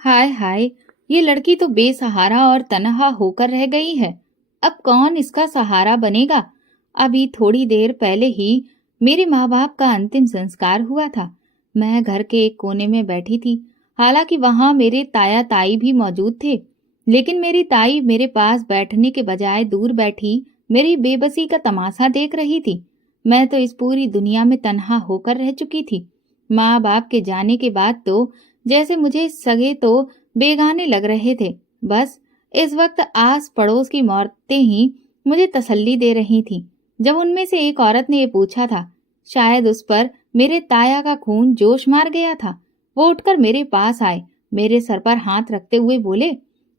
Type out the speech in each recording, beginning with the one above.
हाय हाय, ये लड़की तो बेसहारा और तनहा होकर रह गई है। अब कौन इसका सहारा बनेगा। अभी थोड़ी देर पहले ही मेरे माँ बाप का अंतिम संस्कार हुआ था। मैं घर के एक कोने में बैठी थी। हालांकि वहां मेरे ताया ताई भी मौजूद थे, लेकिन मेरी ताई मेरे पास बैठने के बजाय दूर बैठी मेरी बेबसी का तमाशा देख रही थी। मैं तो इस पूरी दुनिया में तन्हा होकर रह चुकी थी। माँ बाप के जाने के बाद तो जैसे मुझे सगे तो बेगाने लग रहे थे। बस इस वक्त आस पड़ोस की औरतें ही मुझे तसल्ली दे रही थीं। जब उनमें से एक औरत ने ये पूछा था, शायद उस पर मेरे ताया का खून जोश मार गया था। वो उठकर मेरे पास आए, मेरे सर पर हाथ रखते हुए बोले,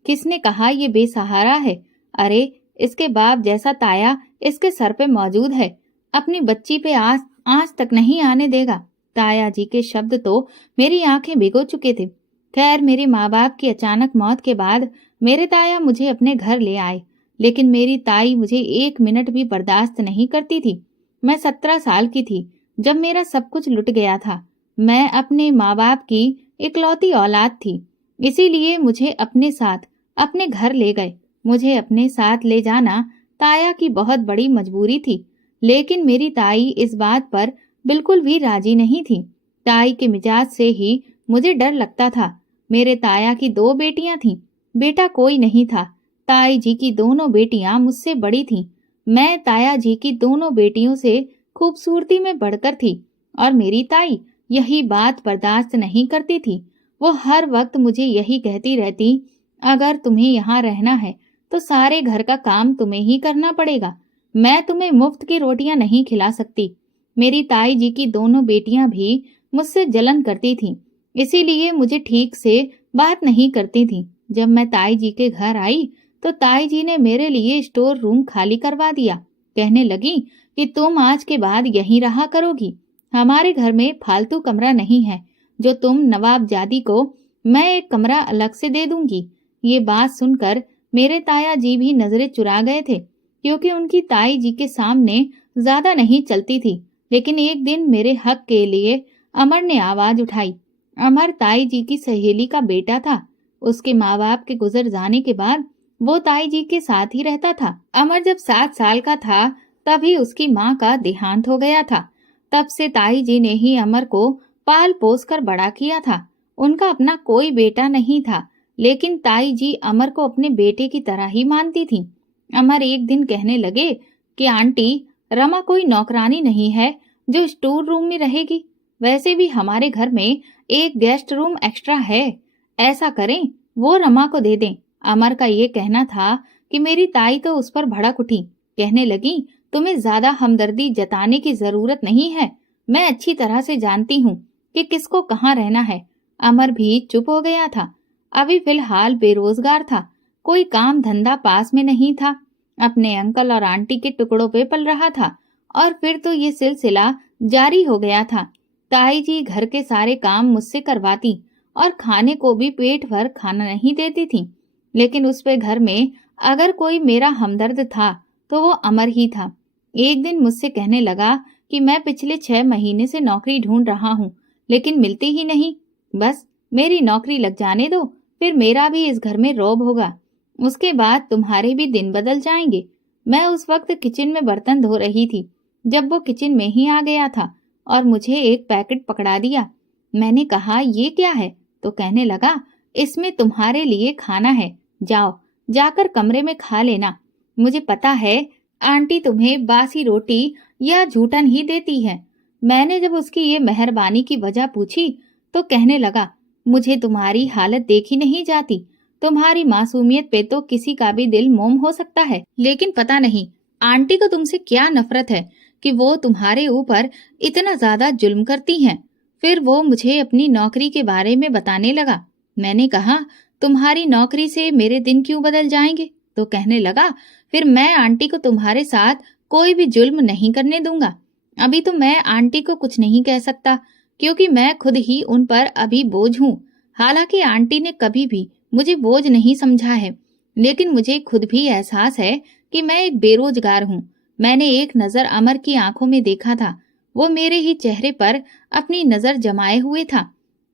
किसने कहा ये बेसहारा है? अरे, इसके बाप जैसा ताया इसके सर पे मौजूद है। अपनी बच्ची पे आँच आँच तक नहीं आने देगा। ताया जी के शब्द तो मेरी आंखें भिगो चुके थे। खैर, मेरे माँ बाप की अचानक मौत के बाद मेरे ताया मुझे अपने घर ले आए, लेकिन मेरी ताई मुझे 1 मिनट भी बर्दाश्त नहीं करती थी। मैं 17 साल की थी जब मेरा सब कुछ लुट गया था। मैं अपने माँ बाप की इकलौती औलाद थी, इसीलिए मुझे अपने साथ अपने घर ले गए। मुझे अपने साथ ले जाना ताया की बहुत बड़ी मजबूरी थी, लेकिन मेरी ताई इस बात पर बिल्कुल भी राजी नहीं थी। ताई के मिजाज से ही मुझे डर लगता था। मेरे ताया की 2 बेटियां थीं, बेटा कोई नहीं था। ताई जी की दोनों बेटियां मुझसे बड़ी थीं। मैं ताया जी की दोनों बेटियों से खूबसूरती में बढ़कर थी, और मेरी ताई यही बात बर्दाश्त नहीं करती थी। वो हर वक्त मुझे यही कहती रहती, अगर तुम्हें यहाँ रहना है तो सारे घर का काम तुम्हें ही करना पड़ेगा। मैं तुम्हें मुफ्त की रोटियां नहीं खिला सकती। मेरी ताई जी की दोनों बेटियां भी मुझसे जलन करती थीं, इसीलिए मुझे ठीक से बात नहीं करती थीं। जब मैं ताई जी के घर आई तो ताई जी ने मेरे लिए स्टोर रूम खाली करवा दिया। कहने लगी कि तुम आज के बाद यहीं रहा करोगी। हमारे घर में फालतू कमरा नहीं है, जो तुम नवाबजादी को मैं एक कमरा अलग से दे दूंगी। ये बात सुनकर मेरे ताया जी भी नजरें चुरा गए थे, क्योंकि उनकी ताई जी के सामने ज्यादा नहीं चलती थी। लेकिन एक दिन मेरे हक के लिए अमर ने आवाज उठाई। अमर ताई जी की सहेली का बेटा था। उसके माँ बाप के गुजर जाने के बाद वो ताई जी के साथ ही रहता था। अमर जब 7 साल का था तभी उसकी माँ का देहांत हो गया था। तब से ताई जी ने ही अमर को पाल पोस कर बड़ा किया था। उनका अपना कोई बेटा नहीं था, लेकिन ताई जी अमर को अपने बेटे की तरह ही मानती थी। अमर एक दिन कहने लगे कि आंटी, रमा कोई नौकरानी नहीं है जो स्टोर रूम में रहेगी। वैसे भी हमारे घर में एक गेस्ट रूम एक्स्ट्रा है। ऐसा करें, वो रमा को दे दें। अमर का ये कहना था कि मेरी ताई तो उस पर भड़क उठी। कहने लगी, तुम्हें ज्यादा हमदर्दी जताने की जरूरत नहीं है। मैं अच्छी तरह से जानती हूँ कि किसको कहाँ रहना है। अमर भी चुप हो गया था। अभी फिलहाल बेरोजगार था, कोई काम धंधा पास में नहीं था, अपने अंकल और आंटी के टुकड़ों पे पल रहा था। और फिर तो ये सिलसिला जारी हो गया था। ताई जी घर के सारे काम मुझसे करवाती और खाने को भी पेट भर खाना नहीं देती थी। लेकिन उस पे घर में अगर कोई मेरा हमदर्द था तो वो अमर ही था। एक दिन मुझसे कहने लगा कि मैं पिछले 6 महीने से नौकरी ढूंढ रहा हूँ, लेकिन मिलती ही नहीं। बस मेरी नौकरी लग जाने दो, फिर मेरा भी इस घर में रौब होगा। उसके बाद तुम्हारे भी दिन बदल जाएंगे। मैं उस वक्त किचन में बर्तन धो रही थी जब वो किचन में ही आ गया था और मुझे एक पैकेट पकड़ा दिया। मैंने कहा, ये क्या है? तो कहने लगा, इसमें तुम्हारे लिए खाना है, जाओ जाकर कमरे में खा लेना। मुझे पता है आंटी तुम्हें बासी रोटी या झूठन ही देती है। मैंने जब उसकी ये मेहरबानी की वजह पूछी तो कहने लगा, मुझे तुम्हारी हालत देखी नहीं जाती। तुम्हारी मासूमियत पे तो किसी का भी दिल मोम हो सकता है, लेकिन पता नहीं आंटी को तुमसे क्या नफरत है कि वो तुम्हारे ऊपर इतना ज्यादा जुल्म करती हैं। फिर वो मुझे अपनी नौकरी के बारे में बताने लगा। मैंने कहा, तुम्हारी नौकरी से मेरे दिन क्यों बदल जाएंगे? तो कहने लगा, फिर मैं आंटी को तुम्हारे साथ कोई भी जुल्म नहीं करने दूंगा। अभी तो मैं आंटी को कुछ नहीं कह सकता, क्योंकि मैं खुद ही उन पर अभी बोझ हूँ। हालांकि आंटी ने कभी भी मुझे बोझ नहीं समझा है, लेकिन मुझे खुद भी एहसास है कि मैं एक बेरोजगार हूँ। मैंने एक नजर अमर की आंखों में देखा था। वो मेरे ही चेहरे पर अपनी नजर जमाए हुए था।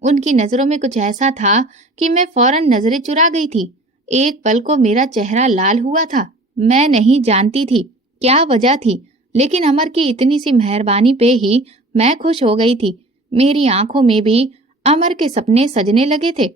उनकी नजरों में कुछ ऐसा था कि मैं फौरन नजरें चुरा गई थी। एक पल को मेरा चेहरा लाल हुआ था। मैं नहीं जानती थी क्या वजह थी, लेकिन अमर की इतनी सी मेहरबानी पे ही मैं खुश हो गई थी। मेरी आंखों में भी अमर के सपने सजने लगे थे,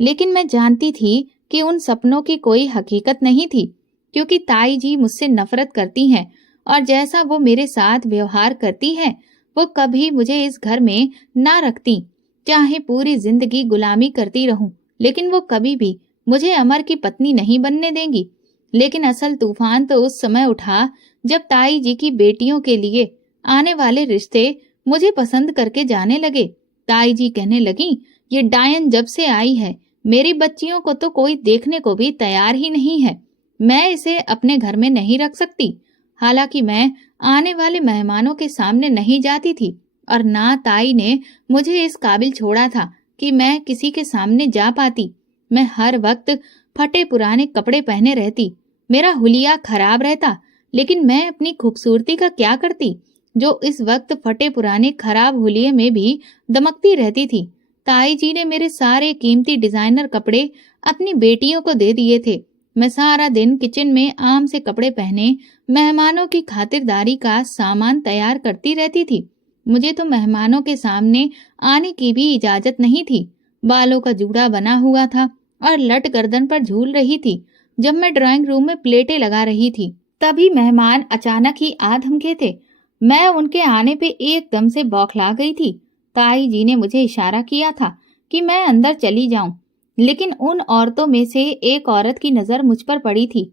लेकिन मैं जानती थी कि उन सपनों की कोई हकीकत नहीं थी, क्योंकि ताई जी मुझसे नफरत करती हैं और जैसा वो मेरे साथ व्यवहार करती हैं, वो कभी मुझे इस घर में ना रखती। चाहे पूरी जिंदगी गुलामी करती रहूं, लेकिन वो कभी भी मुझे अमर की पत्नी नहीं बनने देंगी। लेकिन असल तूफान तो उस समय उठा जब ताई जी की बेटियों के लिए आने वाले रिश्ते मुझे पसंद करके जाने लगे। ताई जी कहने लगी, ये डायन जब से आई है मेरी बच्चियों को तो कोई देखने को भी तैयार ही नहीं है। मैं इसे अपने घर में नहीं रख सकती। हालांकि मैं आने वाले मेहमानों के सामने नहीं जाती थी और ना ताई ने मुझे इस काबिल छोड़ा था कि मैं किसी के सामने जा पाती। मैं हर वक्त फटे पुराने कपड़े पहने रहती, मेरा हुलिया खराब रहता, लेकिन मैं अपनी खूबसूरती का क्या करती जो इस वक्त फटे पुराने खराब हुलिये में भी दमकती रहती थी। ताई जी ने मेरे सारे कीमती डिजाइनर कपड़े अपनी बेटियों को दे दिए थे। मैं सारा दिन किचन में आम से कपड़े पहने मेहमानों की खातिरदारी का सामान तैयार करती रहती थी। मुझे तो मेहमानों के सामने आने की भी इजाजत नहीं थी। बालों का जूड़ा बना हुआ था और लट गर्दन पर झूल रही थी। जब मैं ड्राइंग रूम में प्लेटें लगा रही थी, तभी मेहमान अचानक ही आ धमके थे। मैं उनके आने पे एकदम से बौखला गई थी। ताई जी ने मुझे इशारा किया था कि मैं अंदर चली जाऊं, लेकिन उन औरतों में से एक औरत की नजर मुझ पर पड़ी थी।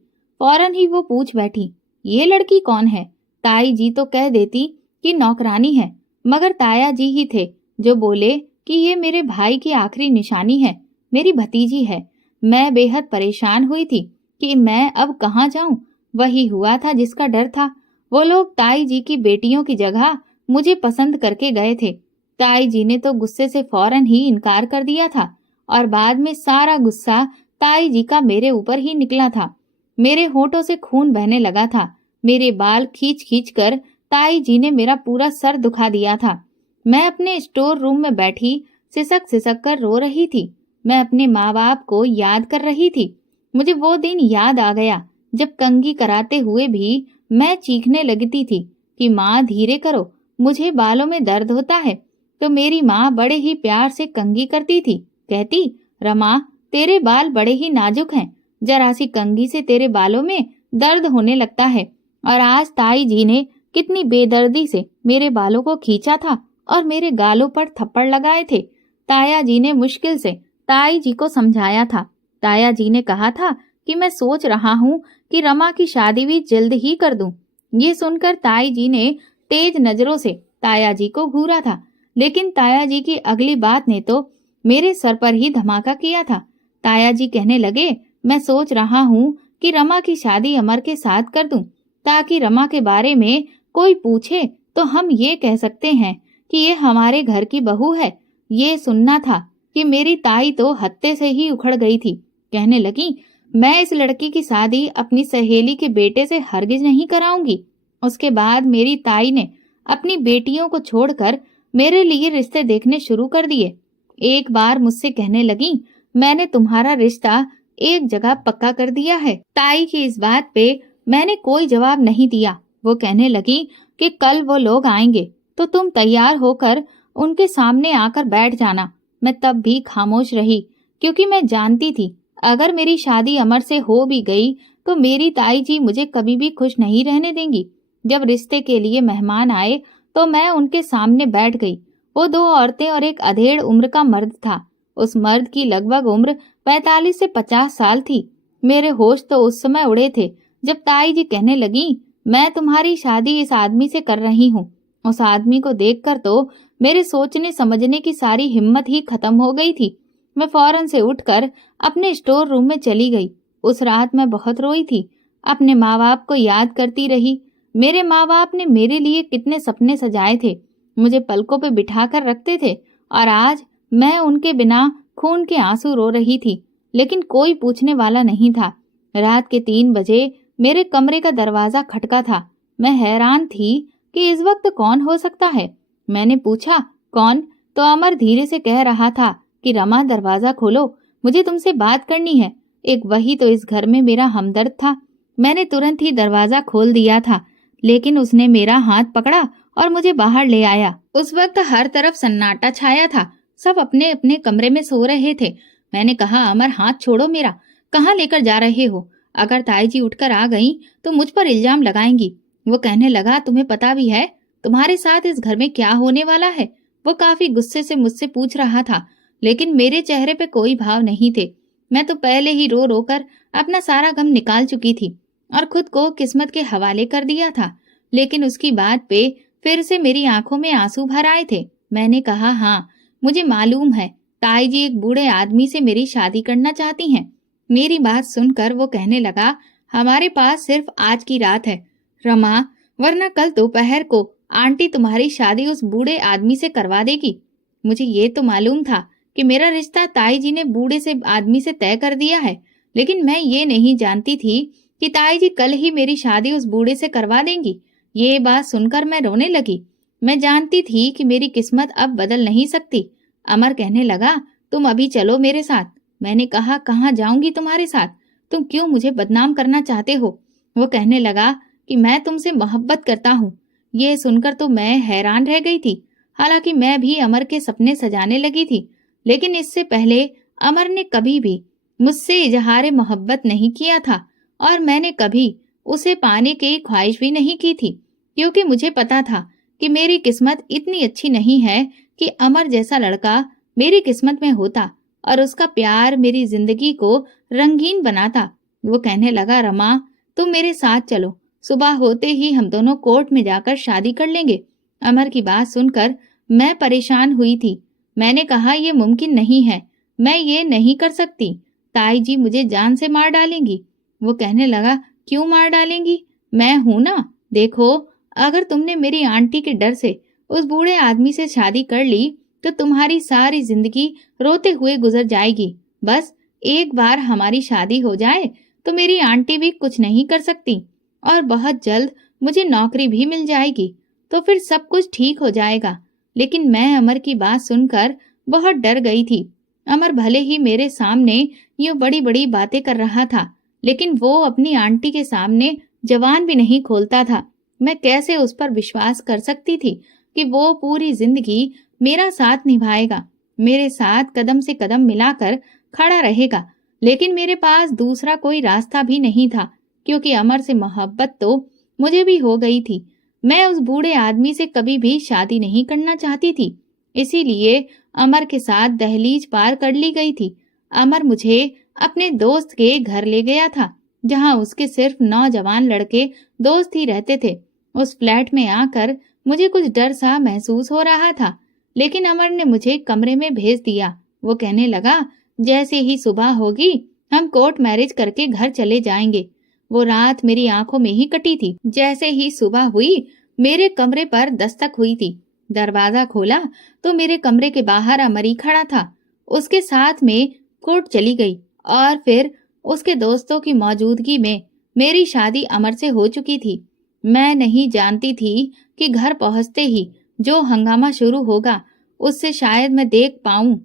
फौरन ही वो पूछ बैठी, ये लड़की कौन है? ताई जी तो कह देती कि नौकरानी है, मगर ताया जी ही थे जो बोले कि ये मेरे भाई की आखिरी निशानी है, मेरी भतीजी है। मैं बेहद परेशान हुई थी कि मैं अब कहाँ जाऊं। वही हुआ था जिसका डर था। वो लोग ताई जी की बेटियों की जगह मुझे पसंद करके गए थे। ताई जी ने तो गुस्से से फौरन ही इनकार कर दिया था और बाद में सारा गुस्सा ताई जी का मेरे ऊपर ही निकला था। मेरे होठों से खून बहने लगा था। मेरे बाल खींच खींच कर ताई जी ने मेरा पूरा सर दुखा दिया था। मैं अपने स्टोर रूम में बैठी सिसक सिसक कर रो रही थी। मैं अपने माँ बाप को याद कर रही थी। मुझे वो दिन याद आ गया जब कंघी कराते हुए भी मैं चीखने लगती थी कि माँ धीरे करो, मुझे बालों में दर्द होता है। तो मेरी माँ बड़े ही प्यार से कंघी करती थी, कहती, रमा तेरे बाल बड़े ही नाजुक हैं, जरा सी कंघी से तेरे बालों में दर्द होने लगता है। और आज ताई जी ने कितनी बेदर्दी से मेरे बालों को खींचा था और मेरे गालों पर थप्पड़ लगाए थे। ताया जी ने मुश्किल से ताई जी को समझाया था। ताया जी ने कहा था कि मैं सोच रहा हूँ कि रमा की शादी भी जल्द ही कर दूं। ये सुनकर ताई जी ने तेज नजरों से ताया जी को घूरा था, लेकिन ताया जी की अगली बात ने तो मेरे सर पर ही धमाका किया था। ताया जी कहने लगे, मैं सोच रहा हूँ कि रमा की शादी अमर के साथ कर दूं, ताकि रमा के बारे में कोई पूछे तो हम ये कह सकते हैं कि ये हमारे घर की बहू है। ये सुनना था कि मेरी ताई तो हत्ते से ही उखड़ गई थी। कहने लगी, मैं इस लड़की की शादी अपनी सहेली के बेटे से हरगिज नहीं कराऊंगी। उसके बाद मेरी ताई ने अपनी बेटियों को छोड़कर मेरे लिए रिश्ते देखने शुरू कर दिए। एक बार मुझसे कहने लगी, मैंने तुम्हारा रिश्ता एक जगह पक्का कर दिया है। ताई की इस बात पे मैंने कोई जवाब नहीं दिया। वो कहने लगी कि कल वो लोग आएंगे तो तुम तैयार होकर उनके सामने आकर बैठ जाना। मैं तब भी खामोश रही, क्योंकि मैं जानती थी अगर मेरी शादी अमर से हो भी गई तो मेरी ताई जी मुझे कभी भी खुश नहीं रहने देंगी। जब रिश्ते के लिए मेहमान आए तो मैं उनके सामने बैठ गई। वो दो औरतें और एक अधेड़ उम्र का मर्द था। उस मर्द की लगभग उम्र 45 से 50 साल थी। मेरे होश तो उस समय उड़े थे जब ताई जी कहने लगी, मैं तुम्हारी शादी इस आदमी से कर रही हूँ। उस आदमी को देखकर तो मेरे सोचने समझने की सारी हिम्मत ही खत्म हो गई थी। मैं फौरन से उठकर अपने स्टोर रूम में चली गई। उस रात मैं बहुत रोई थी। अपने माँ बाप को याद करती रही। मेरे माँ बाप ने मेरे लिए कितने सपने सजाए थे, मुझे पलकों पे बिठा कर रखते थे, और आज मैं उनके बिना खून के आंसू रो रही थी, लेकिन कोई पूछने वाला नहीं था। रात के 3 बजे मेरे कमरे का दरवाजा खटका था। मैं हैरान थी कि इस वक्त कौन हो सकता है। मैंने पूछा, कौन? तो अमर धीरे से कह रहा था कि रमा दरवाजा खोलो, मुझे तुमसे बात करनी है। एक वही तो इस घर में मेरा हमदर्द था। मैंने तुरंत ही दरवाजा खोल दिया था, लेकिन उसने मेरा हाथ पकड़ा और मुझे बाहर ले आया। उस वक्त हर तरफ सन्नाटा छाया था, सब अपने अपने कमरे में सो रहे थे। मैंने कहा, अमर हाथ छोड़ो मेरा, कहाँ लेकर जा रहे हो? अगर ताई जी उठकर आ गई तो मुझ पर इल्जाम लगाएंगी। वो कहने लगा, तुम्हें पता भी है तुम्हारे साथ इस घर में क्या होने वाला है? वो काफी गुस्से से मुझसे पूछ रहा था, लेकिन मेरे चेहरे पे कोई भाव नहीं थे। मैं तो पहले ही रो रो कर अपना सारा गम निकाल चुकी थी और खुद को किस्मत के हवाले कर दिया था। लेकिन उसकी बात पे फिर से मेरी आंखों में आंसू भर आए थे। मैंने कहा, हाँ मुझे मालूम है, ताई जी एक बूढ़े आदमी से मेरी शादी करना चाहती हैं। मेरी बात सुनकर वो कहने लगा, हमारे पास सिर्फ आज की रात है रमा, वरना कल दोपहर को आंटी तुम्हारी शादी उस बूढ़े आदमी से करवा देगी। मुझे ये तो मालूम था कि मेरा रिश्ता ताई जी ने बूढ़े से आदमी से तय कर दिया है, लेकिन मैं ये नहीं जानती थी कि ताई जी कल ही मेरी शादी उस बूढ़े से करवा देंगी। ये बात सुनकर मैं रोने लगी। मैं जानती थी कि मेरी किस्मत अब बदल नहीं सकती। अमर कहने लगा, तुम अभी चलो मेरे साथ। मैंने कहा, कहाँ जाऊंगी तुम्हारे साथ? तुम क्यों मुझे बदनाम करना चाहते हो? वो कहने लगा कि मैं तुमसे मोहब्बत करता हूँ। ये सुनकर तो मैं हैरान रह गई थी। हालांकि मैं भी अमर के सपने सजाने लगी थी, लेकिन इससे पहले अमर ने कभी भी मुझसे इजहार मोहब्बत नहीं किया था और मैंने कभी उसे पाने की ख्वाहिश भी नहीं की थी, क्योंकि मुझे पता था कि मेरी किस्मत इतनी अच्छी नहीं है कि अमर जैसा लड़का मेरी किस्मत में होता और उसका प्यार मेरी जिंदगी को रंगीन बनाता। वो कहने लगा, रमा तुम मेरे साथ चलो, सुबह होते ही हम दोनों कोर्ट में जाकर शादी कर लेंगे। अमर की बात सुनकर मैं परेशान हुई थी। मैंने कहा, ये मुमकिन नहीं है, मैं ये नहीं कर सकती, ताई जी मुझे जान से मार डालेंगी। वो कहने लगा, क्यों मार डालेंगी? मैं हूं ना। देखो, अगर तुमने मेरी आंटी के डर से उस बूढ़े आदमी से शादी कर ली तो तुम्हारी सारी जिंदगी रोते हुए गुजर जाएगी। बस एक बार हमारी शादी हो जाए तो मेरी आंटी भी कुछ नहीं कर सकती और बहुत जल्द मुझे नौकरी भी मिल जाएगी, तो फिर सब कुछ ठीक हो जाएगा। लेकिन मैं अमर की बात सुनकर बहुत डर गई थी। अमर भले ही मेरे सामने यूं बड़ी बड़ी बातें कर रहा था, लेकिन वो अपनी आंटी के सामने जबान भी नहीं खोलता था। मैं कैसे उस पर विश्वास कर सकती थी कि वो पूरी जिंदगी मेरा साथ निभाएगा, मेरे साथ कदम से कदम मिलाकर खड़ा रहेगा। लेकिन मेरे पास दूसरा कोई रास्ता भी नहीं था, क्योंकि अमर से मोहब्बत तो मुझे भी हो गई थी। मैं उस बूढ़े आदमी से कभी भी शादी नहीं करना चाहती थी, इसीलिए अमर के साथ दहलीज पार कर ली गई थी। अमर मुझे अपने दोस्त के घर ले गया था, जहां उसके सिर्फ नौजवान लड़के दोस्त ही रहते थे। उस फ्लैट में आकर मुझे कुछ डर सा महसूस हो रहा था, लेकिन अमर ने मुझे कमरे में भेज दिया। वो कहने लगा, जैसे ही सुबह होगी हम कोर्ट मैरिज करके घर चले जाएंगे। वो रात मेरी आंखों में ही कटी थी। जैसे ही सुबह हुई मेरे कमरे पर दस्तक हुई थी। दरवाजा खोला तो मेरे कमरे के बाहर अमर ही खड़ा था। उसके साथ में कोर्ट चली गई और फिर उसके दोस्तों की मौजूदगी में मेरी शादी अमर से हो चुकी थी। मैं नहीं जानती थी कि घर पहुंचते ही जो हंगामा शुरू होगा उससे शायद मैं देख पाऊं।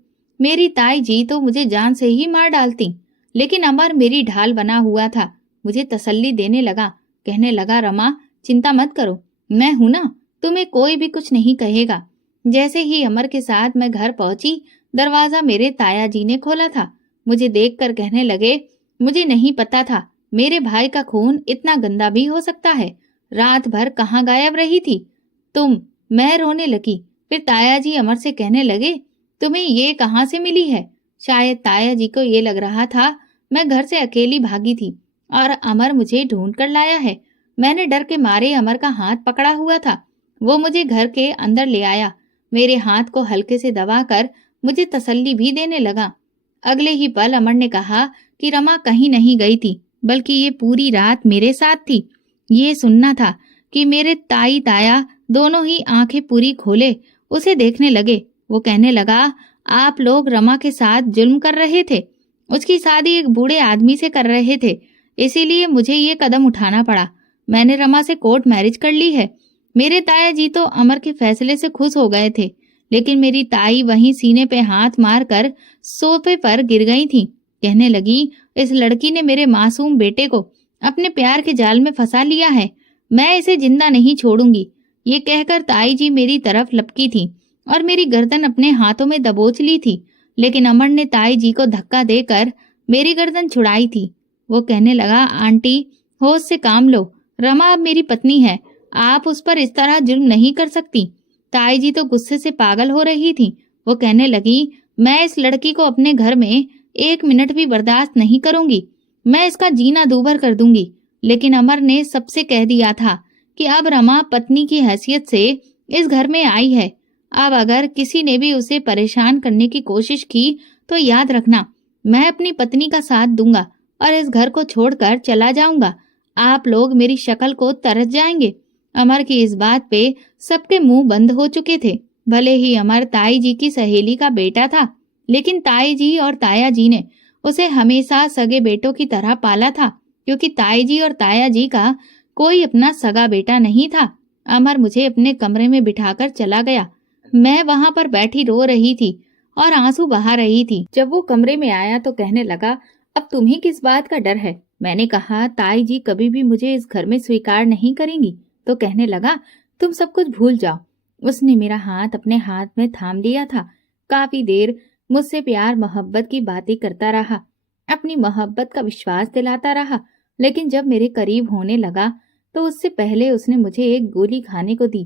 मेरी ताई जी तो मुझे जान से ही मार डालती, लेकिन अमर मेरी ढाल बना हुआ था। मुझे तसल्ली देने लगा, कहने लगा, रमा चिंता मत करो, मैं हूं ना, तुम्हें कोई भी कुछ नहीं कहेगा। जैसे ही अमर के साथ मैं घर पहुंची, दरवाजा मेरे ताया जी ने खोला था। मुझे देखकर कहने लगे, मुझे नहीं पता था मेरे भाई का खून इतना गंदा भी हो सकता है। रात भर कहाँ गायब रही थी तुम? मैं रोने लगी। फिर ताया जी अमर से कहने लगे, तुम्हें ये कहाँ से मिली है? शायद ताया जी को ये लग रहा था मैं घर से अकेली भागी थी और अमर मुझे ढूंढ कर लाया है। मैंने डर के मारे अमर का हाथ पकड़ा हुआ था। वो मुझे घर के अंदर ले आया, मेरे हाथ को हल्के से दबाकर मुझे तसल्ली भी देने लगा। अगले ही पल अमर ने कहा कि रमा कहीं नहीं गई थी, बल्कि ये पूरी रात मेरे साथ थी। ये सुनना था कि मेरे ताई ताया दोनों ही आंखें पूरी खोले उसे देखने लगे। वो कहने लगा, आप लोग रमा के साथ जुल्म कर रहे थे, उसकी शादी एक बूढ़े आदमी से कर रहे थे, इसीलिए मुझे ये कदम उठाना पड़ा। मैंने रमा से कोर्ट मैरिज कर ली है। मेरे ताया जी तो अमर के फैसले से खुश हो गए थे, लेकिन मेरी ताई वहीं सीने पे हाथ मारकर सोफे पर गिर गई थी। कहने लगी, इस लड़की ने मेरे मासूम बेटे को अपने प्यार के जाल में फंसा लिया है, मैं इसे जिंदा नहीं छोड़ूंगी। ये कहकर ताई जी मेरी तरफ लपकी थी और मेरी गर्दन अपने हाथों में दबोच ली थी, लेकिन अमर ने ताई जी को धक्का देकर मेरी गर्दन छुड़ाई थी। वो कहने लगा, आंटी होश से काम लो, रमा अब मेरी पत्नी है, आप उस पर इस तरह जुल्म नहीं कर सकती। ताई जी तो गुस्से से पागल हो रही थी। वो कहने लगी, मैं इस लड़की को अपने घर में 1 मिनट भी बर्दाश्त नहीं करूंगी, मैं इसका जीना दूभर कर दूंगी। लेकिन अमर ने सबसे कह दिया था कि अब रमा पत्नी की हैसियत से इस घर में आई है, अब अगर किसी ने भी उसे परेशान करने की कोशिश की तो याद रखना, मैं अपनी पत्नी का साथ दूंगा और इस घर को छोड़कर चला जाऊंगा। आप लोग मेरी शक्ल को तरस जाएंगे। अमर की इस बात पे सबके मुंह बंद हो चुके थे। भले ही अमर ताई जी की सहेली का बेटा था, लेकिन ताई जी और ताया जी ने उसे हमेशा सगे बेटों की तरह पाला था, क्योंकि ताई जी और ताया जी का कोई अपना सगा बेटा नहीं था। अमर मुझे अपने कमरे में बिठाकर चला गया। मैं वहां पर बैठी रो रही थी और आंसू बहा रही थी। जब वो कमरे में आया तो कहने लगा, अब तुम्हें किस बात का डर है? मैंने कहा, ताई जी कभी भी मुझे इस घर में स्वीकार नहीं करेंगी। तो कहने लगा, तुम सब कुछ भूल जाओ। उसने मेरा हाथ अपने हाथ में थाम लिया था। काफी देर मुझसे प्यार मोहब्बत की बातें करता रहा, अपनी मोहब्बत का विश्वास दिलाता रहा। लेकिन जब मेरे करीब होने लगा तो उससे पहले उसने मुझे एक गोली खाने को दी।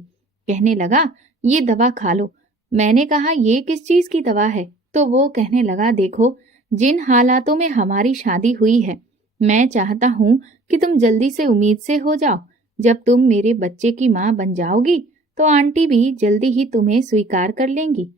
कहने लगा, ये दवा खा लो। मैंने कहा, ये किस चीज की दवा है? तो वो कहने लगा, देखो, जिन हालातों में हमारी शादी हुई है, मैं चाहता हूँ कि तुम जल्दी से उम्मीद से हो जाओ। जब तुम मेरे बच्चे की माँ बन जाओगी तो आंटी भी जल्दी ही तुम्हें स्वीकार कर लेंगी।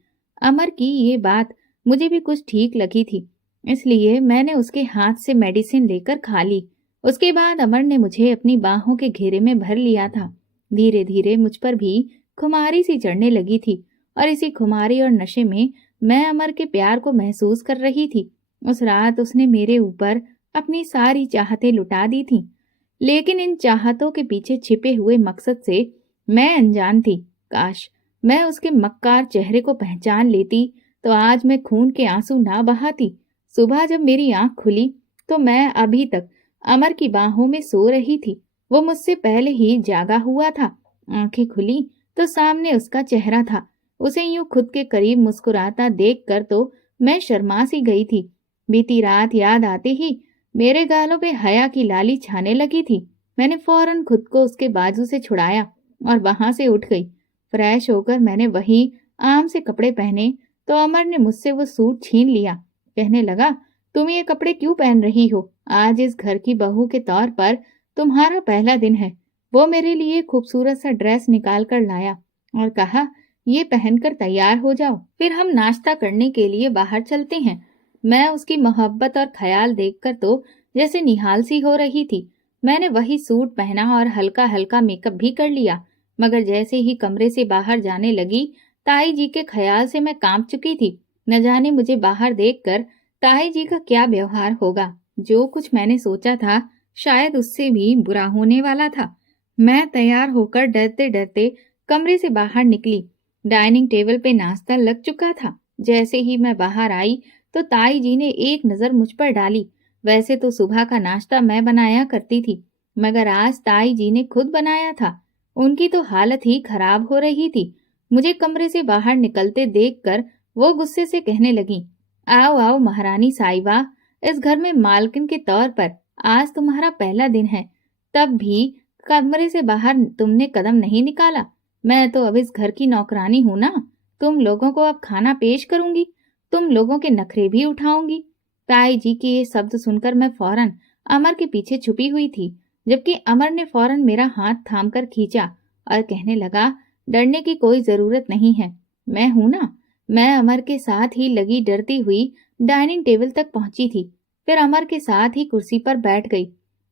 अमर की ये बात मुझे भी कुछ ठीक लगी थी, इसलिए मैंने उसके हाथ से मेडिसिन लेकर खा ली। उसके बाद अमर ने मुझे अपनी बाहों के घेरे में भर लिया था। धीरे धीरे मुझ पर भी खुमारी सी चढ़ने लगी थी और इसी खुमारी और नशे में मैं अमर के प्यार को महसूस कर रही थी। उस रात उसने मेरे ऊपर अपनी सारी चाहतें लुटा दी थीं, लेकिन इन चाहतों के पीछे छिपे हुए मकसद से मैं अनजान थी। काश मैं उसके मक्कार चेहरे को पहचान लेती तो आज मैं खून के आंसू ना बहाती। सुबह जब मेरी आंख खुली तो मैं अभी तक अमर की बाहों में सो रही थी। वो मुझसे पहले ही जागा हुआ था। आंखें खुली तो सामने उसका चेहरा था। उसे यूं खुद के करीब मुस्कुराता देखकर तो मैं शर्मा सी गई थी। बीती रात याद आते ही मेरे गालों पे हया की लाली छाने लगी थी। मैंने फौरन खुद को उसके बाजू से छुड़ाया और वहां से उठ गई। फ्रेश होकर मैंने वही आम से कपड़े पहने तो अमर ने मुझसे वो सूट छीन लिया। कहने लगा, तुम ये कपड़े क्यों पहन रही हो? आज इस घर की बहू के तौर पर तुम्हारा पहला दिन है। वो मेरे लिए खूबसूरत सा ड्रेस निकाल कर लाया और कहा, ये पहनकर तैयार हो जाओ, फिर हम नाश्ता करने के लिए बाहर चलते हैं। मैं उसकी मोहब्बत और ख्याल देखकर तो जैसे निहाल सी हो रही थी। मैंने वही सूट पहना और हल्का हल्का मेकअप भी कर लिया, मगर जैसे ही कमरे से बाहर जाने लगी, ताई जी के ख्याल से मैं कांप चुकी थी। न जाने मुझे बाहर देखकर ताई जी का क्या व्यवहार होगा। जो कुछ मैंने सोचा था शायद उससे भी बुरा होने वाला था। मैं तैयार होकर डरते डरते कमरे से बाहर निकली। डाइनिंग टेबल पे नाश्ता लग चुका था। जैसे ही मैं बाहर आई तो ताई जी ने एक नजर मुझ पर डाली। वैसे तो सुबह का नाश्ता मैं बनाया करती थी, मगर आज ताई जी ने खुद बनाया था। उनकी तो हालत ही खराब हो रही थी। मुझे कमरे से बाहर निकलते देखकर वो गुस्से से कहने लगी, आओ आओ महारानी साहिबा, इस घर में मालकिन के तौर पर आज तुम्हारा पहला दिन है, तब भी कमरे से बाहर तुमने कदम नहीं निकाला। मैं तो अब इस घर की नौकरानी हूं ना, तुम लोगों को अब खाना पेश करूंगी, तुम लोगों के नखरे भी उठाऊंगी। ताई जी के ये शब्द सुनकर मैं फौरन अमर के पीछे छुपी हुई थी, जबकि अमर ने फौरन मेरा हाथ थामकर खींचा और कहने लगा, डरने की कोई जरूरत नहीं है, मैं हूं ना। मैं अमर के साथ ही लगी डरती हुई डाइनिंग टेबल तक पहुंची थी, फिर अमर के साथ ही कुर्सी पर बैठ गई।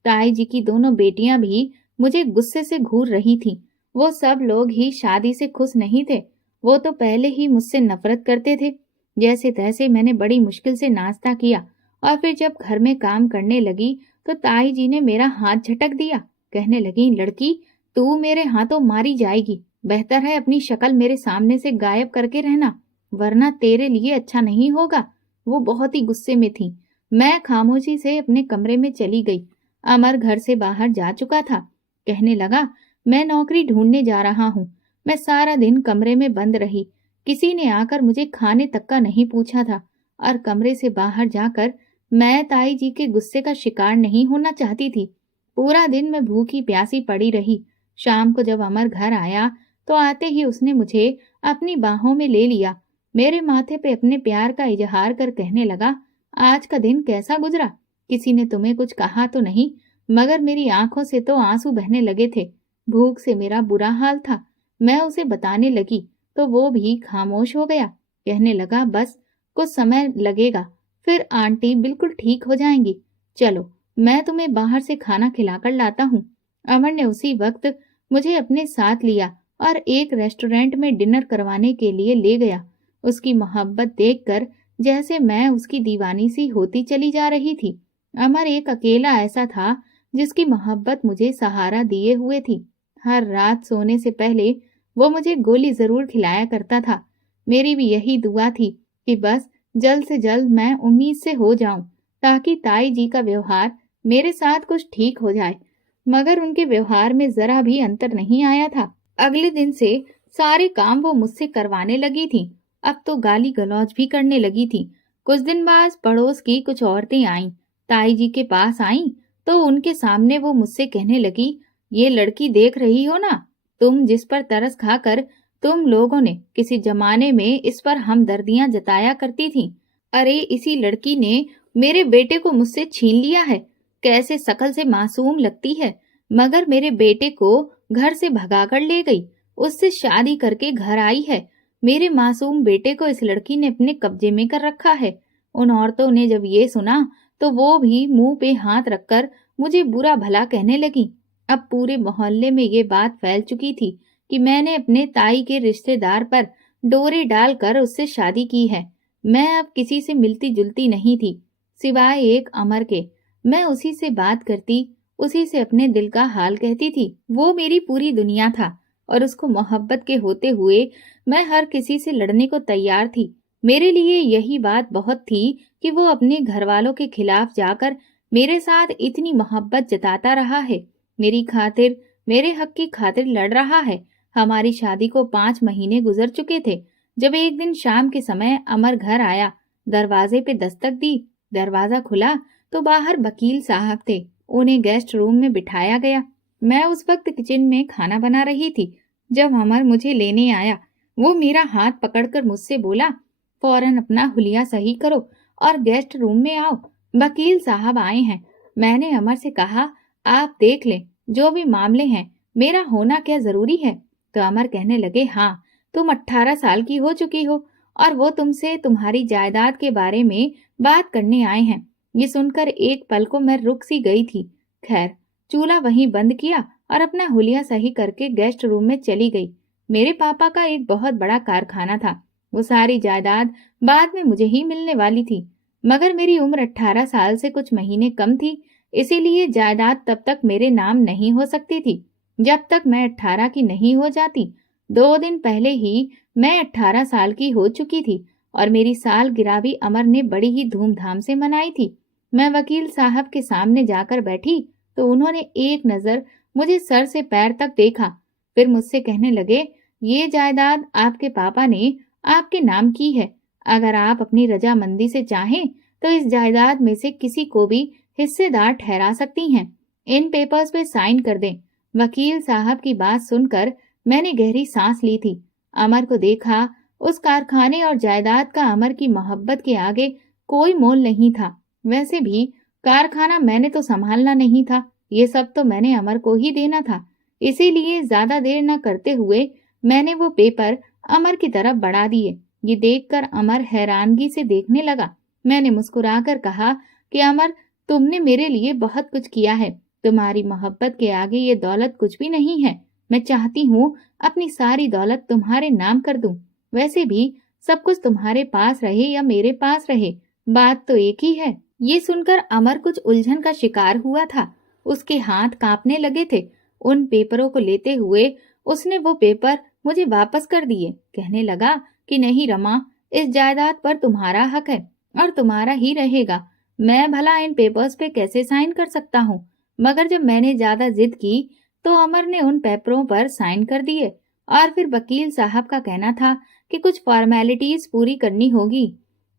ताई जी की दोनों बेटियां भी मुझे गुस्से से घूर रही थीं। वो सब लोग ही शादी से खुश नहीं थे, वो तो पहले ही मुझसे नफरत करते थे। जैसे तैसे मैंने बड़ी मुश्किल से नाश्ता किया और फिर जब घर में काम करने लगी तो ताई जी ने मेरा हाथ झटक दिया। कहने लगी, लड़की, तू मेरे हाथों मारी जाएगी। बेहतर है अपनी शक्ल मेरे सामने से गायब करके रहना, वरना तेरे लिए अच्छा नहीं होगा। वो बहुत ही गुस्से में थी। मैं खामोशी से अपने कमरे में चली गई। अमर घर से बाहर जा चुका था। कहने लगा, मैं नौकरी ढूंढने जा रहा हूँ। मैं सारा दिन कमरे में बंद रही। किसी ने आकर मुझे खाने तक का नहीं पूछा था, और कमरे से बाहर जाकर मैं ताई जी के गुस्से का शिकार नहीं होना चाहती थी। पूरा दिन मैं भूखी प्यासी पड़ी रही। शाम को जब अमर घर आया तो आते ही उसने मुझे अपनी बाहों में ले लिया। मेरे माथे पे अपने प्यार का इजहार कर कहने लगा, आज का दिन कैसा गुजरा? किसी ने तुम्हें कुछ कहा तो नहीं? मगर मेरी आंखों से तो आंसू बहने लगे थे। भूख से मेरा बुरा हाल था। मैं उसे बताने लगी तो वो भी खामोश हो गया। कहने लगा, बस कुछ समय लगेगा, फिर आंटी बिल्कुल ठीक हो जाएंगी। चलो, मैं तुम्हें बाहर से खाना खिलाकर लाता हूँ। अमर ने उसी वक्त मुझे अपने साथ लिया और एक रेस्टोरेंट में डिनर करवाने के लिए ले गया। उसकी मोहब्बत देखकर जैसे मैं उसकी दीवानी सी होती चली जा रही थी। अमर एक अकेला ऐसा था जिसकी मोहब्बत मुझे सहारा दिए हुए थी। हर रात सोने से पहले वो मुझे गोली जरूर खिलाया करता था। मेरी भी यही दुआ थी कि बस जल्द से जल्द मैं उम्मीद से हो जाऊं, ताकि ताई जी का व्यवहार मेरे साथ कुछ ठीक हो जाए। मगर उनके व्यवहार में जरा भी अंतर नहीं आया था। अगले दिन से सारे काम वो मुझसे करवाने लगी थी। अब तो गाली गलौज भी करने लगी थी। कुछ दिन बाद पड़ोस की कुछ औरतें आईं, ताई जी के पास आईं, तो उनके सामने वो मुझसे कहने लगी, ये लड़की देख रही हो ना, तुम जिस पर तरस खाकर तुम लोगों ने किसी जमाने में इस पर हमदर्दियां जताया करती थी। अरे इसी लड़की ने मेरे बेटे को मुझसे छीन लिया है। कैसे शकल से मासूम लगती है, मगर मेरे बेटे को घर से भगाकर ले गई। उससे शादी करके घर आई है। मेरे मासूम बेटे को इस लड़की ने अपने कब्जे में कर रखा है। उन औरतों ने जब ये सुना तो वो भी मुंह पे हाथ रखकर मुझे बुरा भला कहने लगी। अब पूरे मोहल्ले में ये बात फैल चुकी थी कि मैंने अपने ताई के रिश्तेदार पर डोरे डालकर उससे शादी की है। मैं अब किसी से मिलती जुलती नहीं थी, सिवाय एक अमर के। मैं उसी से बात करती, उसी से अपने दिल का हाल कहती थी। वो मेरी पूरी दुनिया था, और उसको मोहब्बत के होते हुए मैं हर किसी से लड़ने को तैयार थी। मेरे लिए यही बात बहुत थी कि वो अपने घर वालों के खिलाफ जाकर मेरे साथ इतनी मोहब्बत जताता रहा है, मेरी खातिर, मेरे हक की खातिर लड़ रहा है। हमारी शादी को 5 महीने गुजर चुके थे जब एक दिन शाम के समय अमर घर आया। दरवाजे पे दस्तक दी। दरवाजा खुला तो बाहर वकील साहब थे। उन्हें गेस्ट रूम में बिठाया गया। मैं उस वक्त किचन में खाना बना रही थी। जब अमर मुझे लेने आया, वो मेरा हाथ पकड़कर मुझसे बोला, फौरन अपना हुलिया सही करो और गेस्ट रूम में आओ, वकील साहब आए हैं। मैंने अमर से कहा, आप देख लें, जो भी मामले हैं, मेरा होना क्या जरूरी है? तो अमर कहने लगे, हाँ, तुम 18 साल की हो चुकी हो और वो तुमसे तुम्हारी जायदाद के बारे में बात करने आए हैं। ये सुनकर एक पल को मैं रुक सी गई थी। खैर, चूल्हा वहीं बंद किया और अपना हुलिया सही करके गेस्ट रूम में चली गई। मेरे पापा का एक बहुत बड़ा कारखाना था। वो सारी जायदाद बाद में मुझे ही मिलने वाली थी, मगर मेरी उम्र 18 साल से कुछ महीने कम थी, इसीलिए जायदाद तब तक मेरे नाम नहीं हो सकती थी जब तक मैं 18 की नहीं हो जाती। 2 दिन पहले ही मैं 18 साल की हो चुकी थी और मेरी सालगिरह भी अमर ने बड़ी ही धूमधाम से मनाई थी। मैं वकील साहब के सामने जाकर बैठी तो उन्होंने एक नजर मुझे सर से पैर तक देखा, फिर मुझसे कहने लगे, ये जायदाद आपके पापा ने आपके नाम की है। अगर आप अपनी रजामंदी से चाहें तो इस जायदाद में से किसी को भी हिस्सेदार ठहरा सकती हैं। इन पेपर्स पे साइन कर दें। वकील साहब की बात सुनकर मैंने गहरी सांस ली थी। अमर को देखा। उस कारखाने और जायदाद का अमर की मोहब्बत के आगे कोई मोल नहीं था। वैसे भी कारखाना मैंने तो संभालना नहीं था, ये सब तो मैंने अमर को ही देना था। इसीलिए ज्यादा देर न करते हुए मैंने वो पेपर अमर की तरफ बढ़ा दिए। ये देखकर अमर हैरानगी से देखने लगा। मैंने मुस्कुराकर कहा कि अमर, तुमने मेरे लिए बहुत कुछ किया है। तुम्हारी मोहब्बत के आगे ये दौलत कुछ भी नहीं है। मैं चाहती हूँ अपनी सारी दौलत तुम्हारे नाम कर दूं। वैसे भी सब कुछ तुम्हारे पास रहे या मेरे पास रहे, बात तो एक ही है। ये सुनकर अमर कुछ उलझन का शिकार हुआ था। उसके हाथ कांपने लगे थे। उन पेपरों को लेते हुए उसने वो पेपर मुझे वापस कर दिए। कहने लगा कि नहीं रमा, इस जायदाद पर तुम्हारा हक है और तुम्हारा ही रहेगा। मैं भला इन पेपर्स पे कैसे साइन कर सकता हूँ? मगर जब मैंने ज्यादा जिद की तो अमर ने उन पेपरों पर साइन कर दिए और फिर वकील साहब का कहना था कि कुछ फॉर्मेलिटीज पूरी करनी होगी।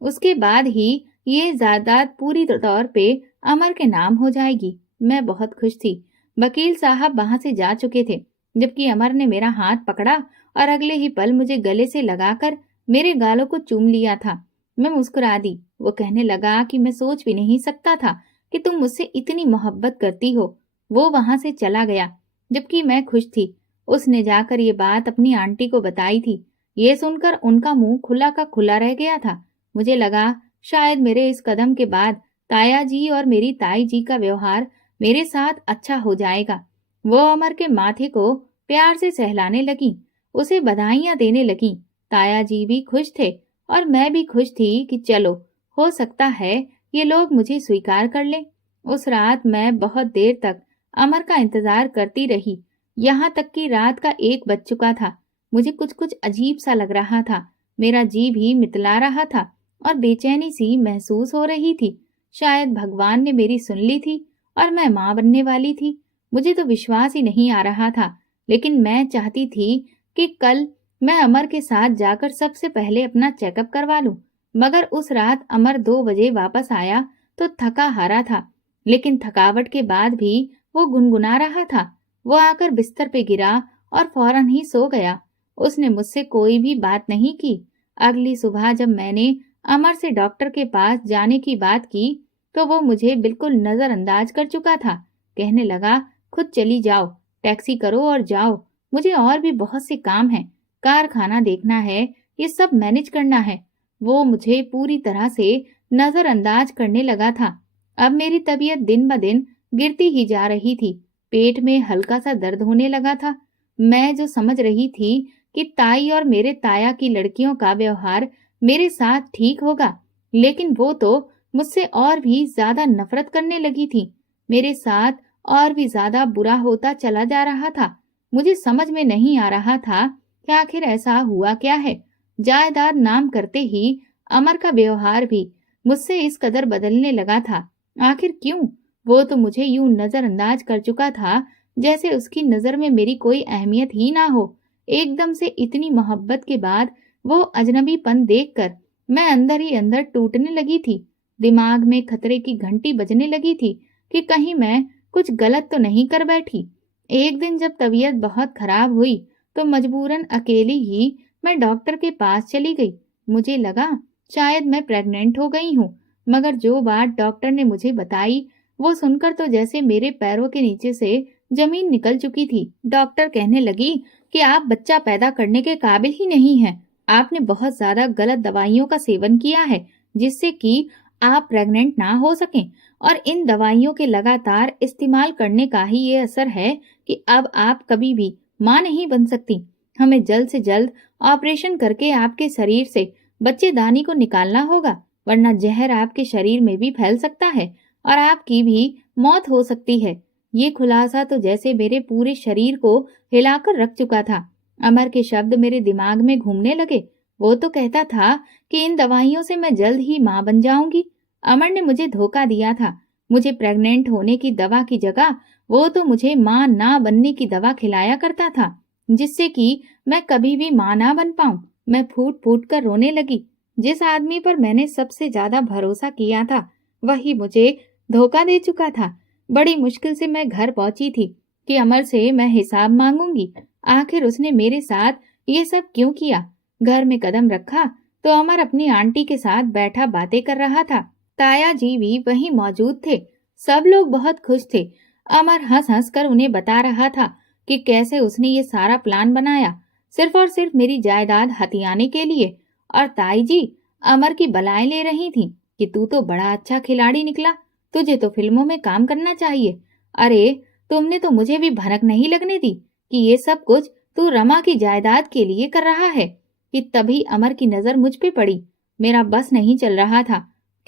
उसके बाद ही ये जायदाद पूरी तौर पे अमर के नाम हो जाएगी। मैं बहुत खुश थी। वकील साहब वहां से जा चुके थे, जबकि अमर ने मेरा हाथ पकड़ा और अगले ही पल मुझे गले से लगाकर मेरे गालों को चूम लिया था। मैं मुस्कुरा दी। वो कहने लगा कि मैं सोच भी नहीं सकता था कि तुम मुझसे इतनी मोहब्बत करती हो। वो वहां से चला गया, जबकि मैं खुश थी। उसने जाकर ये बात अपनी आंटी को बताई थी। ये सुनकर उनका मुंह खुला का खुला रह गया था। मुझे लगा शायद मेरे इस कदम के बाद ताया जी और मेरी ताई जी का व्यवहार मेरे साथ अच्छा हो जाएगा। वो अमर के माथे को प्यार से सहलाने लगी, उसे बधाइयां देने लगी। ताया जी भी खुश थे और मैं भी खुश थी कि चलो, हो सकता है ये लोग मुझे स्वीकार कर लें। उस रात मैं बहुत देर तक अमर का इंतजार करती रही, यहाँ तक कि रात का 1 बज चुका था। मुझे कुछ कुछ अजीब सा लग रहा था। मेरा जी भी मितला रहा था और बेचैनी सी महसूस हो रही थी। शायद भगवान ने मेरी सुन ली थी और मैं माँ बनने वाली थी। मुझे तो विश्वास ही नहीं आ रहा था, लेकिन मैं चाहती थी कि कल मैं अमर के साथ जाकर सबसे पहले अपना चेकअप करवा लूं। मगर उस रात अमर 2 बजे वापस आया तो थका हारा था, लेकिन थकावट के बाद भी वो गुनगुना रहा था। वो आकर बिस्तर पे गिरा और फौरन ही सो गया। उसने मुझसे कोई भी बात नहीं की। अगली सुबह जब मैंने अमर से डॉक्टर के पास जाने की बात की तो वो मुझे बिल्कुल नजरअंदाज कर चुका था। कहने लगा, खुद चली जाओ, टैक्सी करो और जाओ, मुझे और भी बहुत से काम हैं, कारखाना देखना है, ये सब मैनेज करना है। वो मुझे पूरी तरह से नजरअंदाज करने लगा था। अब मेरी तबीयत दिन ब दिन गिरती ही जा रही थी। पेट में हल्का सा दर्द होने लगा था। मैं जो समझ रही थी कि ताई और मेरे ताया की लड़कियों का व्यवहार मेरे साथ ठीक होगा, लेकिन वो तो मुझसे और भी ज्यादा नफरत करने लगी थी। मेरे साथ और भी ज्यादा बुरा होता चला जा रहा था। मुझे समझ में नहीं आ रहा था कि आखिर ऐसा हुआ क्या है। जायदाद नाम करते ही अमर का व्यवहार भी मुझसे इस कदर बदलने लगा था। आखिर क्यों? वो तो मुझे यूं नजरअंदाज कर चुका था जैसे उसकी नजर में मेरी कोई अहमियत ही ना हो। एकदम से इतनी मोहब्बत के बाद वो अजनबीपन देखकर मैं अंदर ही अंदर टूटने लगी थी। दिमाग में खतरे की घंटी बजने लगी थी कि कहीं मैं कुछ गलत तो नहीं कर बैठी। एक दिन जब तबीयत बहुत खराब हुई तो मजबूरन अकेली ही मैं डॉक्टर के पास चली गई। मुझे लगा शायद मैं प्रेग्नेंट हो गई हूँ, मगर जो बात डॉक्टर ने मुझे बताई वो सुनकर तो जैसे मेरे पैरों के नीचे से जमीन निकल चुकी थी। डॉक्टर कहने लगी कि आप बच्चा पैदा करने के काबिल ही नहीं हैं। आपने बहुत ज्यादा गलत दवाइयों का सेवन किया है जिससे कि आप प्रेग्नेंट ना हो सकें, और इन दवाइयों के लगातार इस्तेमाल करने का ही ये असर है कि अब आप कभी भी मां नहीं बन सकती। हमें जल्द से जल्द ऑपरेशन करके आपके शरीर से बच्चेदानी को निकालना होगा, वरना जहर आपके शरीर में भी फैल सकता है और आपकी भी मौत हो सकती है। ये खुलासा तो जैसे मेरे पूरे शरीर को हिलाकर रख चुका था। अमर के शब्द मेरे दिमाग में घूमने लगे। वो तो कहता था कि इन दवाइयों से मैं जल्द ही मां बन जाऊंगी। अमर ने मुझे धोखा दिया था। मुझे प्रेग्नेंट होने की दवा की जगह वो तो मुझे मां ना बनने की दवा खिलाया करता था, जिससे कि मैं कभी भी मां ना बन पाऊं। मैं फूट फूट कर रोने लगी। जिस आदमी पर मैंने सबसे ज्यादा भरोसा किया था वही मुझे धोखा दे चुका था। बड़ी मुश्किल से मैं घर पहुंची थी कि अमर से मैं हिसाब मांगूंगी। आखिर उसने मेरे साथ ये सब क्यों किया? घर में कदम रखा तो अमर अपनी आंटी के साथ बैठा बातें कर रहा था। ताया जी भी वहीं मौजूद थे। सब लोग बहुत खुश थे। अमर हंस हंस कर उन्हें बता रहा था कि कैसे उसने ये सारा प्लान बनाया सिर्फ और सिर्फ मेरी जायदाद हथियाने के लिए। और ताई जी अमर की बलाएं ले रही थी कि तू तो बड़ा अच्छा खिलाड़ी निकला, तुझे तो फिल्मों में काम करना चाहिए। अरे तुमने तो मुझे भी भनक नहीं लगने दी कि ये सब कुछ तू रमा की जायदाद के लिए कर रहा है। कि तभी अमर की नजर मुझ पे पड़ी। मेरा बस नहीं चल रहा था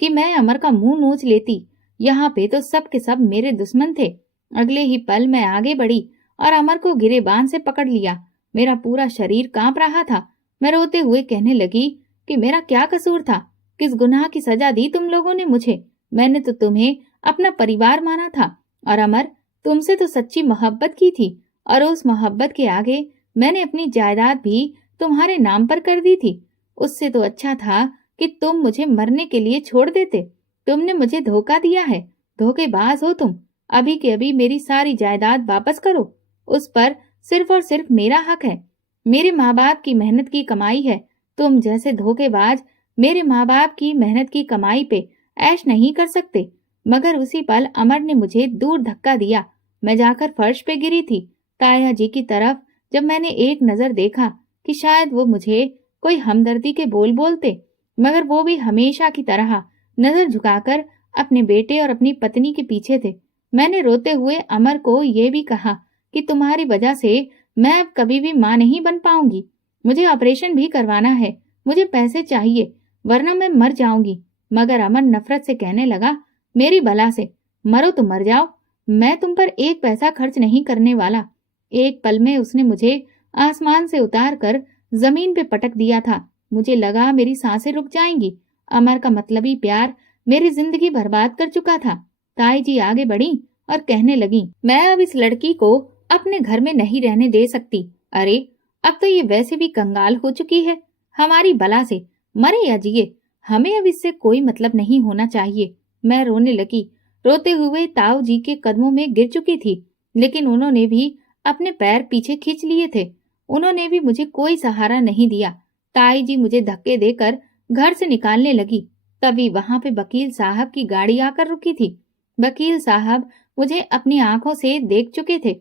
कि मैं अमर का मुंह नोच लेती। यहाँ पे तो सब के सब मेरे दुश्मन थे। अगले ही पल मैं आगे बढ़ी और अमर को गिरेबान से पकड़ लिया। मेरा पूरा शरीर कांप रहा था। मैं रोते हुए कहने लगी कि मेरा क्या कसूर था? किस गुनाह की सजा दी तुम लोगों ने मुझे? मैंने तो तुम्हें अपना परिवार माना था। और अमर, तुमसे तो सच्ची मोहब्बत की थी, और उस मोहब्बत के आगे मैंने अपनी जायदाद भी तुम्हारे नाम पर कर दी थी। उससे तो अच्छा था कि तुम मुझे मरने के लिए छोड़ देते। तुमने मुझे धोखा दिया है। धोखेबाज हो तुम। अभी के अभी मेरी सारी जायदाद वापस करो। उस पर सिर्फ और सिर्फ मेरा हक है। मेरे माँ बाप की मेहनत की कमाई है। तुम जैसे धोखेबाज मेरे माँ बाप की मेहनत की कमाई पे ऐश नहीं कर सकते। मगर उसी पल अमर ने मुझे दूर धक्का दिया। मैं जाकर फर्श पे गिरी थी। ताया जी की तरफ जब मैंने एक नजर देखा कि शायद वो मुझे कोई हमदर्दी के बोल बोलते, मगर वो भी हमेशा की तरह नजर झुकाकर अपने बेटे और अपनी पत्नी के पीछे थे। मैंने रोते हुए अमर को ये भी कहा कि तुम्हारी वजह से मैं अब कभी भी मां नहीं बन पाऊंगी। मुझे ऑपरेशन भी करवाना है। मुझे पैसे चाहिए, वरना मैं मर जाऊंगी। मगर अमर नफरत से कहने लगा, मेरी भला से मरो तो मर जाओ, मैं तुम पर एक पैसा खर्च नहीं करने वाला। एक पल में उसने मुझे आसमान से उतार कर जमीन पे पटक दिया था। मुझे लगा मेरी सांसें रुक जाएंगी। अमर का मतलबी प्यार मेरी जिंदगी बर्बाद कर चुका था। ताई जी आगे बढ़ी और कहने लगी, मैं अब इस लड़की को अपने घर में नहीं रहने दे सकती। अरे, अब तो ये वैसे भी कंगाल हो चुकी है। हमारी बला से मरे या जिए, हमें अब इससे कोई मतलब नहीं होना चाहिए। मैं रोने लगी। रोते हुए ताऊ जी के कदमों में गिर चुकी थी, लेकिन उन्होंने भी अपने पैर पीछे खींच लिए थे। उन्होंने भी मुझे कोई सहारा नहीं दिया। ताई जी मुझे धक्के देकर घर से निकालने लगी। तभी वहां पे वकील साहब की गाड़ी आकर रुकी थी। वकील साहब मुझे अपनी आंखों से देख चुके थे।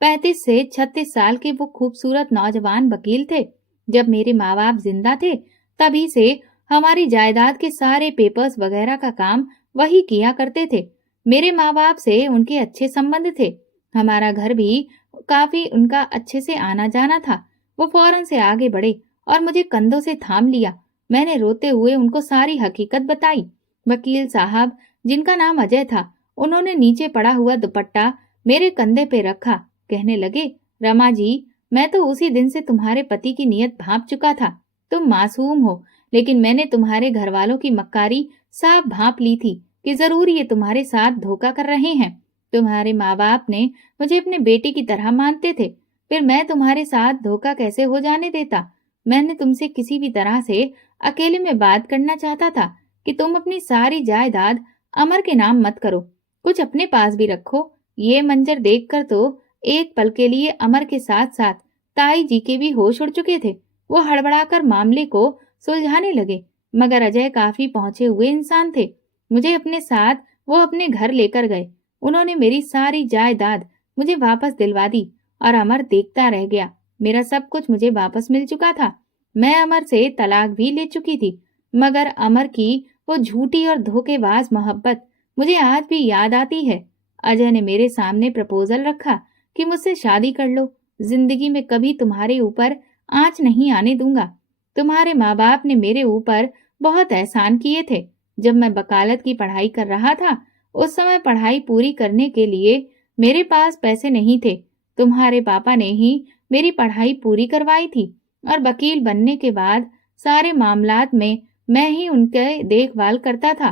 35 से 36 साल के वो खूबसूरत नौजवान वकील थे। जब मेरे माँ बाप जिंदा थे, तभी से हमारी जायदाद के सारे पेपर्स वगैरह का काम वही किया करते थे। मेरे माँ बाप से उनके अच्छे संबंध थे। हमारा घर भी काफी उनका अच्छे से आना जाना था। वो फौरन से आगे बढ़े और मुझे कंधों से थाम लिया। मैंने रोते हुए उनको सारी हकीकत बताई। वकील साहब, जिनका नाम अजय था, उन्होंने नीचे पड़ा हुआ दुपट्टा मेरे कंधे पे रखा। कहने लगे, रमा जी, मैं तो उसी दिन से तुम्हारे पति की नीयत भांप चुका था। तुम मासूम हो, लेकिन मैंने तुम्हारे घर वालों की मक्कारी साफ भांप ली थी कि जरूर ये तुम्हारे साथ धोखा कर रहे हैं। तुम्हारे माँ बाप ने मुझे अपने बेटे की तरह मानते थे, फिर मैं तुम्हारे साथ धोखा कैसे हो जाने देता। मैंने तुमसे किसी भी तरह से अकेले में बात करना चाहता था कि तुम अपनी सारी जायदाद अमर के नाम मत करो, कुछ अपने पास भी रखो। ये मंजर देखकर तो एक पल के लिए अमर के साथ साथ ताई जी के भी होश उड़ चुके थे। वो हड़बड़ाकर मामले को सुलझाने लगे, मगर अजय काफी पहुंचे हुए इंसान थे। मुझे अपने साथ वो अपने घर लेकर गए। उन्होंने मेरी सारी जायदाद मुझे वापस दिलवा दी और अमर देखता रह गया। मेरा सब कुछ मुझे वापस मिल चुका था। मैं अमर से तलाक भी ले चुकी थी, मगर अमर की वो झूठी और धोखेबाज मोहब्बत मुझे आज भी याद आती है। अजय ने मेरे सामने प्रपोजल रखा कि मुझसे शादी कर लो, जिंदगी में कभी तुम्हारे ऊपर आंच नहीं आने दूंगा। तुम्हारे माँ बाप ने मेरे ऊपर बहुत एहसान किए थे। जब मैं वकालत की पढ़ाई कर रहा था, उस समय पढ़ाई पूरी करने के लिए मेरे पास पैसे नहीं थे। तुम्हारे पापा ने ही मेरी पढ़ाई पूरी करवाई थी और वकील बनने के बाद सारे मामलात में मैं ही उनके देखभाल करता था।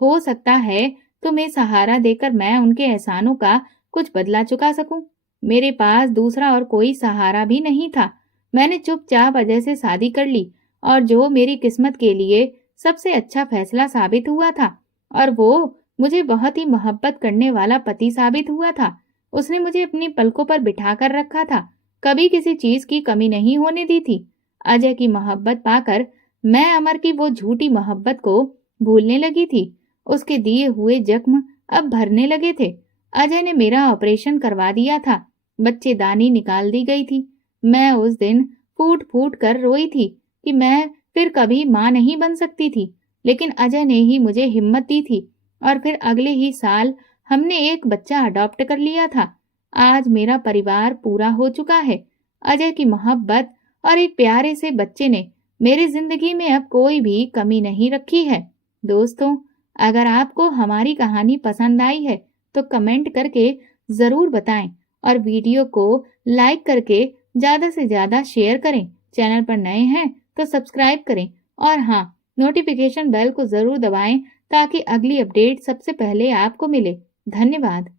हो सकता है तुम्हें सहारा देकर मैं उनके एहसानों का कुछ बदला चुका सकूं। मेरे पास दूसरा और कोई सहारा भी नहीं था। मैंने चुपचाप अजय से शादी कर ली, और जो मेरी किस्मत के लिए सबसे अच्छा फैसला साबित हुआ था। और वो मुझे बहुत ही मोहब्बत करने वाला पति साबित हुआ था। उसने मुझे अपनी पलकों पर बिठा कर रखा था, कभी किसी चीज की कमी नहीं होने दी थी। अजय की मोहब्बत पाकर मैं अमर की वो झूठी मोहब्बत को भूलने लगी थी। उसके दिए हुए जख्म अब भरने लगे थे। अजय ने मेरा ऑपरेशन करवा दिया था। बच्चेदानी निकाल दी गई थी। मैं उस दिन फूट फूट कर रोई थी कि मैं फिर कभी मां नहीं बन सकती थी, लेकिन अजय ने ही मुझे हिम्मत दी थी और फिर अगले ही साल हमने एक बच्चा अडॉप्ट कर लिया था। आज मेरा परिवार पूरा हो चुका है। अजय की मोहब्बत और एक प्यारे से बच्चे ने मेरी जिंदगी में अब कोई भी कमी नहीं रखी है। दोस्तों, अगर आपको हमारी कहानी पसंद आई है तो कमेंट करके जरूर बताएं और वीडियो को लाइक करके ज़्यादा से ज़्यादा शेयर करें। चैनल पर नए हैं तो सब्सक्राइब करें और हाँ, नोटिफिकेशन बेल को ज़रूर दबाएं ताकि अगली अपडेट सबसे पहले आपको मिले। धन्यवाद।